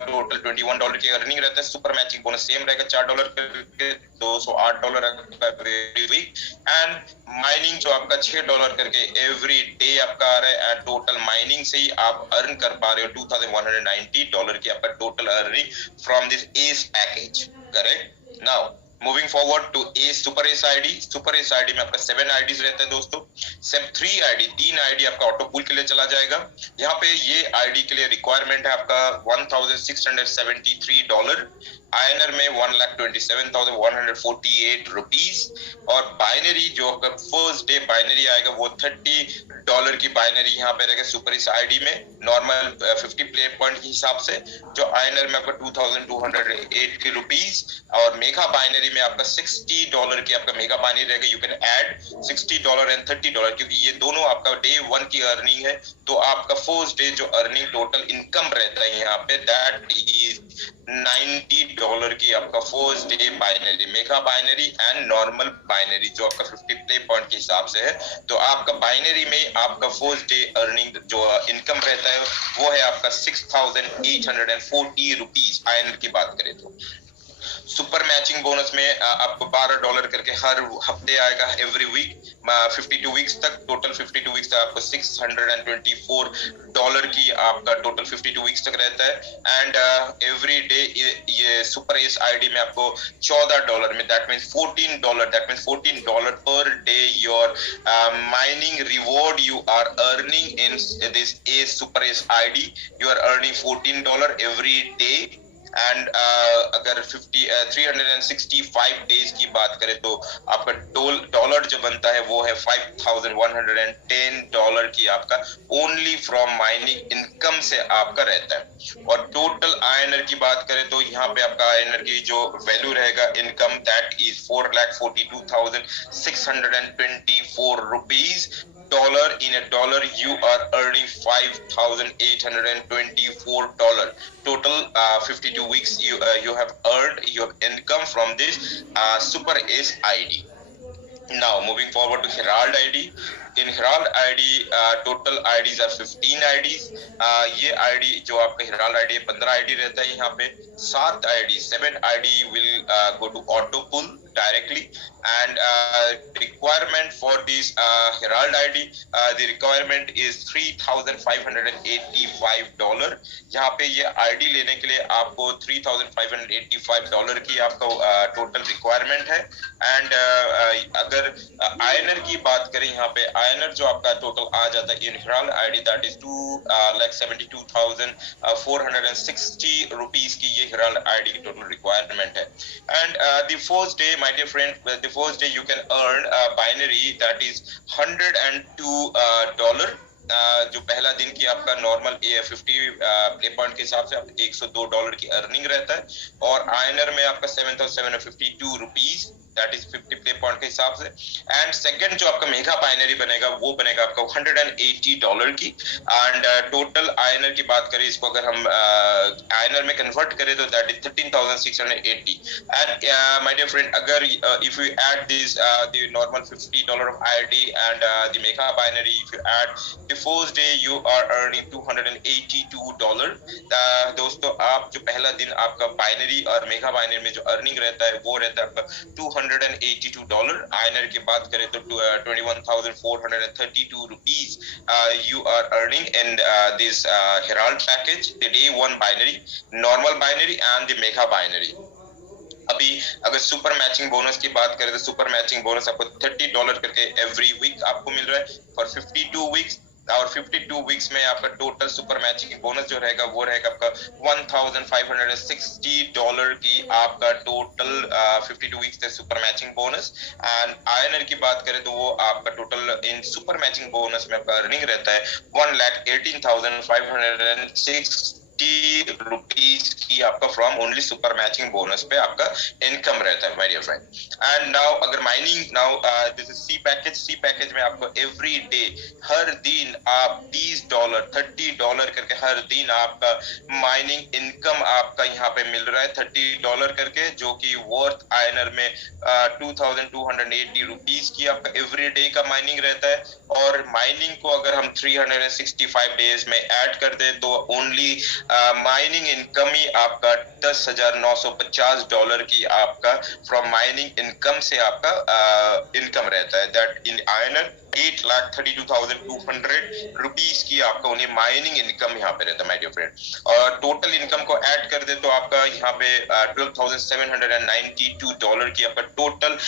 टोटल $21 की अर्निंग रहता है। सुपर मैचिंग बोनस सेम रहेगा $4 करके, $208 एवरी वीक, एंड माइनिंग जो आपका $6 करके एवरी डे आपका आ रहा है, एंड टोटल माइनिंग से ही आप अर्न कर पा रहे हो $2,190 की आपका total earning from this S package. Correct. Now moving forward to a super S ID. Super S ID में आपका 7 आईडीज रहते हैं दोस्तों। सिर्फ 3 आईडी आपका ऑटो पूल के लिए चला जाएगा। यहाँ पे ये आईडी के लिए रिक्वायरमेंट है आपका $1,673, आयनर में 1,27,148 रुपीज, और बाइनरी जो आपका फर्स्ट डे बाइनरी आएगा वो $30 की बाइनरी यहाँ पे रहेगा सुपर इस आईडी में, नॉर्मल 50 प्ले पॉइंट के हिसाब से, जो आयनर में आपका 2,280 रुपीज, और मेगा बाइनरी में आपका $60 की आपका मेगा बाइनरी रहेगा। यू कैन ऐड $60 एंड $30, क्योंकि ये दोनों आपका डे 1 की अर्निंग है, तो आपका फर्स्ट डे जो अर्निंग टोटल इनकम रहता है यहाँ पे दैट इज $90 की आपका first day binary, mega binary and normal binary जो आपका 50 प्ले पॉइंट के हिसाब से है। तो आपका बाइनरी में आपका फर्स्ट डे अर्निंग जो इनकम रहता है वो है आपका 6,840 रुपीज आयनर की बात करें तो। सुपर मैचिंग बोनस में आपको $12 करके हर हफ्ते आएगा, एवरी वीक 52 वीक्स तक, टोटल 52 वीक्स तक आपको $624 की आपका टोटल 52 वीक्स तक रहता है। एंड एवरी डे ये सुपर एस आईडी में आपको $14 में, that means $14 per day your mining reward you are earning in this S super S ID, you are earning $14 every day. And अगर 365 डेज की बात करें तो आपका डॉलर जो बनता है वो है $5,110 की आपका ओनली फ्रॉम माइनिंग इनकम से आपका रहता है। और टोटल आयनर की बात करें तो यहाँ पे आपका आयनर की जो वैल्यू रहेगा income that is 4,42,624 rupees. In a dollar you are earning $5,824 total 52 weeks you have earned your income from this super ace ID. Now moving forward to Herald ID. In Herald ID total IDs are 15 IDs. ये ID जो आपका Herald ID 15 ID रहता है, यहाँ पे 7 ID will go to auto pull directly, and requirement for this Herald ID the requirement is $3,585। यहाँ पे ये ID लेने के लिए आपको $3,585 की आपका टोटल रिक्वायरमेंट है। एंड अगर आयनर की बात करें यहाँ पे आयनर जो आपका टोटल आ जाता है in Herald ID that is 2,72,460 rupees की ये Herald ID की टोटल रिक्वायरमेंट है। And the first day my dear friend, the first day you can earn a binary that is $102। जो पहला दिन की आपका नॉर्मल 50 प्ले पॉइंट के हिसाब से $102 की अर्निंग रहता है, और आयनर में आपका 7,752 rupees that is 50 play point के हिसाब से। एंड सेकंड जो आपका मेगा बाइनरी बनेगा वो बनेगा आपका $180 की। एंड टोटल आयनर की बात करें, इसको अगर हम आयनर में कन्वर्ट करें तो that is 13,680। And my dear friend, अगर if you add this the normal $50 of ID and the mega binary, if you add the first day you are earning $282। दोस्तों आप जो पहला दिन आपका बाइनरी और मेगा बाइनरी में जो अर्निंग रहता है वो रहता है आपका $282। आयनर की बात करें तो 21,432 rupees you are earning in this Herald package, the day 1 binary, normal binary and the mega binary। अभी अगर सुपर मैचिंग बोनस की बात करें तो सुपर मैचिंग बोनस आपको $30 करके एवरी वीक आपको मिल रहा है फॉर 52 वीक्स। और 52 वीक्स में आपका टोटल सुपर मैचिंग बोनस जो रहेगा वो रहेगा आपका $1,560 की आपका टोटल 52 वीक्स तक सुपर मैचिंग बोनस। एंड आयनर की बात करें तो वो आपका total in super matching bonus में आपका अर्निंग रहता है 1,18,560 रुपीज की आपका from only super matching bonus पे आपका इनकम रहता है my dear friend. And now अगर mining this is C package में आपको एवरी डे हर दिन आप $30 करके हर दिन आपका माइनिंग इनकम आपका यहाँ पे मिल रहा है $30 करके, जो कि वर्थ आयनर में 2,280 रुपीज की आपका एवरी डे का माइनिंग रहता है। और माइनिंग को अगर हम 365 डेज में ऐड कर दे तो ओनली माइनिंग इनकम ही आपका $10,950 की आपका फ्रॉम माइनिंग इनकम से आपका इनकम रहता है। दैट इन आयनर 8,32,200 रुपीज की आपका उन्हें माइनिंग इनकम यहाँ पे रहता है माय डियर फ्रेंड। और टोटल इनकम को ऐड कर दे तो आपका यहाँ पे $12,792 की आपका टोटल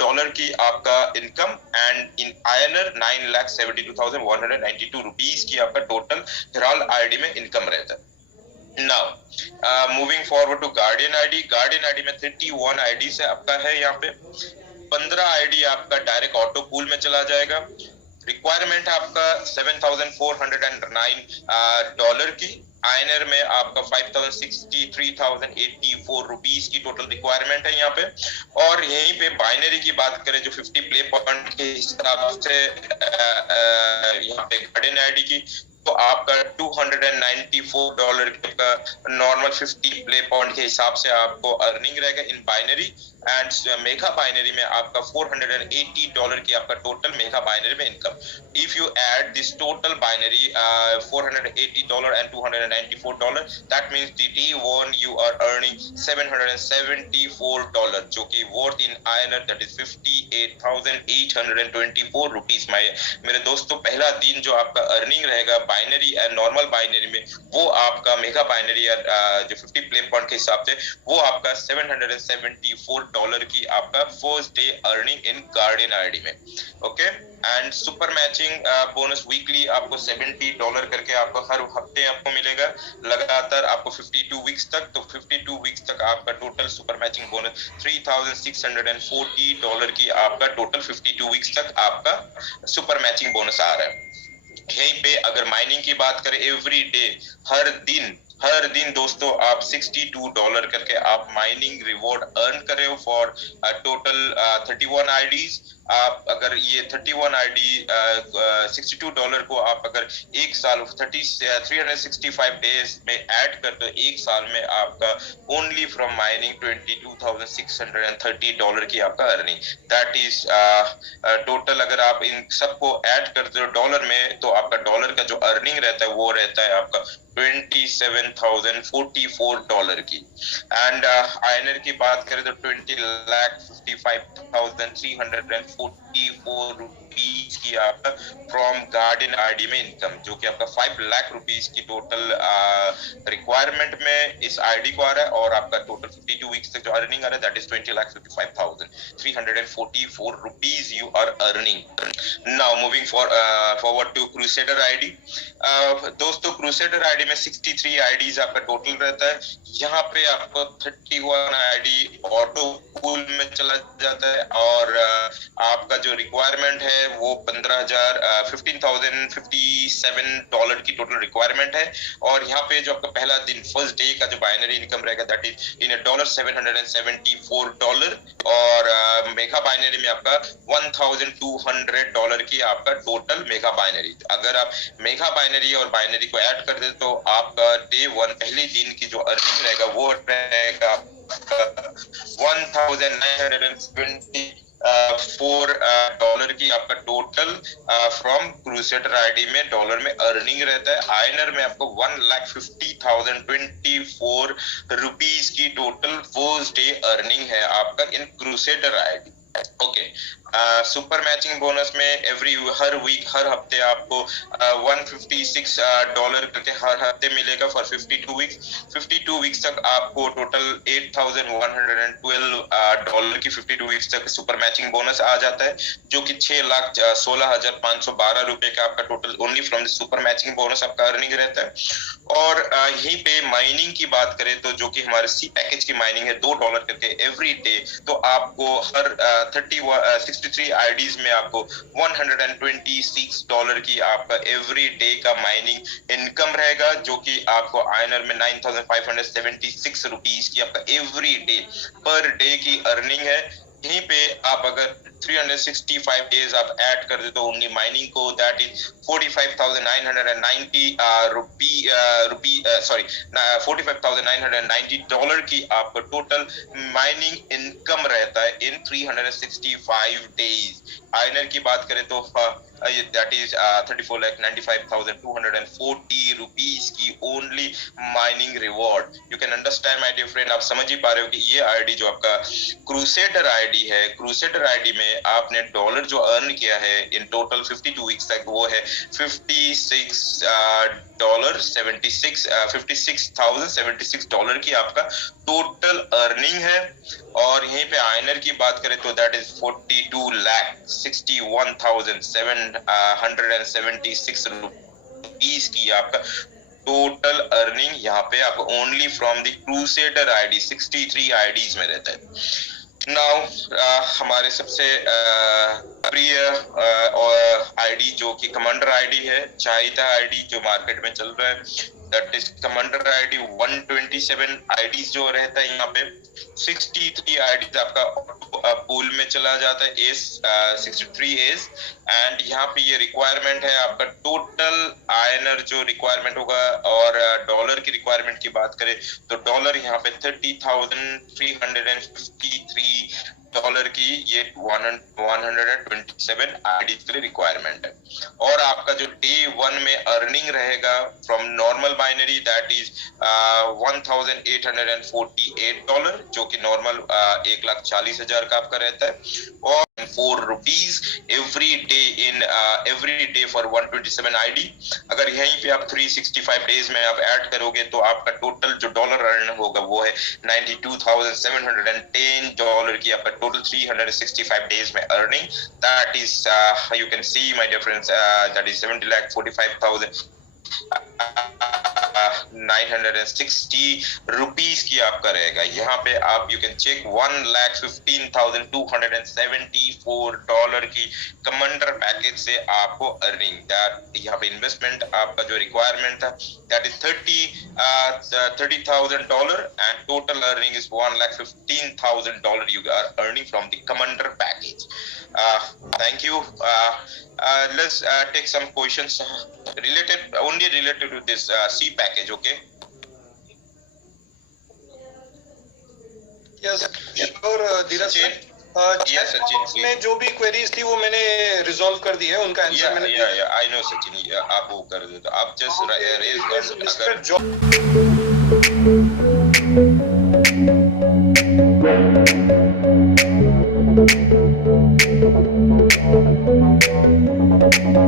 डॉलर की आपका इनकम। एंड इन आयनर 9,72,192 रुपीज की आपका टोटल Herald ID में इनकम रहता है। Now moving forward to guardian ID में 31 आईडी से आपका है, यहाँ पे 15 आईडी आपका डायरेक्ट ऑटो पूल में चला जाएगा। रिक्वायरमेंट आपका $7,409 की। आयनर में आपका 5,063,084 रुपीस की टोटल रिक्वायरमेंट है यहाँ पे। और यहीं पे बाइनरी की बात करें जो 50 प्ले पॉइंट के हिसाब से यहाँ पे गार्डियन आईडी की, तो आपका $294 का नॉर्मल 50 प्ले पॉइंट के हिसाब से आपको अर्निंग रहेगा in binary. And mega binary में आपका $480 की आपका टोटल मेगा बाइनरी में income. If you add this total binary $480 and $294, that means the D1 you are earning $774, जो कि worth in INR that is 58,824 rupees. मेरे दोस्तों, पहला दिन जो आपका अर्निंग रहेगा बाइनरी एंड नॉर्मल बाइनरी में, वो आपका मेगा बाइनरी जो 50 प्ले पॉइंट के हिसाब से वो आपका $774 की आपका first day earning in guardian ID में। Okay, and super matching bonus weekly आपको $70 करके आपको हर हफ्ते आपको मिलेगा लगातार आपको 52 वीक्स तक। तो 52 वीक्स तक आपका टोटल सुपर मैचिंग बोनस $3,640 की आपका टोटल 52 वीक्स तक आपका सुपर मैचिंग बोनस आ रहा है। यहीं पे अगर माइनिंग की बात करें, एवरी डे हर दिन दोस्तों आप $62 करके आप माइनिंग रिवॉर्ड अर्न कर रहे हो फॉर टोटल 31 आईडीज। आप अगर ये 31 आईडी $62 को आप अगर एक साल 365 डेज में ऐड कर दो, एक साल में आपका ओनली फ्रॉम माइनिंग $22,630 की आपका अर्निंग। दैट इज टोटल अगर आप इन सबको ऐड करते हो डॉलर में, तो आपका डॉलर का जो अर्निंग रहता है वो रहता है आपका $27,044 की। एंड आयनर की बात करें तो 20,55,344 रुपीस की आपका फ्रॉम गार्डियन आईडी में इनकम, जो कि आपका 5 लाख रुपीस की टोटल रिक्वायरमेंट में इस आईडी को आ रहा है। और आपका टोटल 52 वीक्स तक जो अर्निंग आ रहा है that is 20,55,344 rupees you are earning. Now moving forward to crusader ID. दोस्तों, क्रूसेडर आईडी में 63 आईडीज आपका टोटल रहता है। यहाँ पे आपको 31 आईडी ऑटो पूल में चला जाता है और आपका जो रिक्वायरमेंट है वो $15,057 की टोटल रिक्वायरमेंट है। और यहाँ पे जो आपका पहला दिन फर्स्ट डे का जो बाइनरी इनकम रहेगा दैट इज इन $774 और मेगा बाइनरी में आपका $1,200 की आपका टोटल मेगा बाइनरी। अगर आप मेगा बाइनरी और बाइनरी को ऐड कर दे तो आपका डे 1 पहले दिन की जो अर्निंग रहेगा वो रहेगा $1,924 की आपका टोटल फ्रॉम क्रूसेडर आईडी में डॉलर में अर्निंग रहता है। आयनर में आपको 1,50,024 रुपीस की टोटल फर्स्ट डे अर्निंग है आपका in crusader ID. Okay, super matching bonus में हर हफ्ते आपको $156 करके हर हफ्ते मिलेगा फॉर 52 वीक्स। 52 वीक्स तक आपको टोटल $8,112 की 52 वीक्स तक सुपर मैचिंग बोनस आ जाता है, जो कि 6,16,512 रुपए का आपका total only from the super matching bonus आपका अर्निंग रहता है। और यहीं पे माइनिंग की बात करें तो जो कि हमारे सी पैकेज की माइनिंग है $2 करके एवरी डे, तो आपको हर 63 आईडीज में आपको $126 की आपका एवरी डे का माइनिंग इनकम रहेगा, जो कि आपको आयनर में 9,576 रुपीस की आपका एवरी डे पर डे की अर्निंग है। यहीं पे आप अगर 365 डेज आप ऐड कर दे तो ओनली माइनिंग को दैट इज $45,990 की आपका टोटल माइनिंग इनकम रहता है इन 365 डेज। आयनर की बात करें तो दैट इज 34,95,240 रुपीस की only mining reward. You can understand my dear friend, आप समझ ही पा रहे हो कि ये आईडी जो आपका क्रूसेडर आईडी है, क्रूसेडर आईडी में आपने डॉलर जो अर्न किया है इन टोटल 52 वीक्स तक वो है $56,076 की आपका टोटल अर्निंग है। और यहीं पे आयनर की बात करें तो दैट इज 42,61,776 रुपीस की आपका टोटल अर्निंग यहाँ पे आपको only from the crusader ID 63 IDs में रहता है। नाउ हमारे सबसे प्रिय आईडी जो कि कमांडर आईडी है, चाहिता आईडी जो मार्केट में चल रहा है, that is commander ID 127 IDs जो रहता है यहाँ पे 63 आईडीज आपका पूल में चला जाता है एस 63 एस। एंड यहाँ पे ये रिक्वायरमेंट है आपका टोटल आईएनआर जो रिक्वायरमेंट होगा, और डॉलर की रिक्वायरमेंट की बात करें तो डॉलर यहाँ पे 30,353 डॉलर की ये 127 आईडीज के लिए रिक्वायरमेंट है। और आपका जो डे 1 में अर्निंग रहेगा from normal binary that is 1,848 dollar, जो कि नॉर्मल 1,40,000 का आपका रहता है, और 4 rupees every day for 127 ID. अगर यहीं पे आप 365 डेज में आप ऐड करोगे तो आपका टोटल जो डॉलर अर्न होगा वो है 92,710 डॉलर की आपका टोटल 365 डेज में earning. That is you can see my dear friends, that is 70,45,960 rupees की आपका रहेगा। यहाँ पे आप यू कैन चेक 1,15,274 डॉलर की कमांडर पैकेज से आपको अर्निंग। दैट यहाँ पे इन्वेस्टमेंट आपका जो रिक्वायरमेंट था that is 30,000 dollar and total earning is 1,15,000 dollar you are earning from the commander package. Thank you. Let's take some questions related to this C package. Okay. Yes, sure, Dheeraj sir. Yes, Sachin. में जो भी queries थी वो मैंने resolve कर दी है, उनका answer मैंने I know Sachin. आप वो कर दो, आप just raise मिस्टर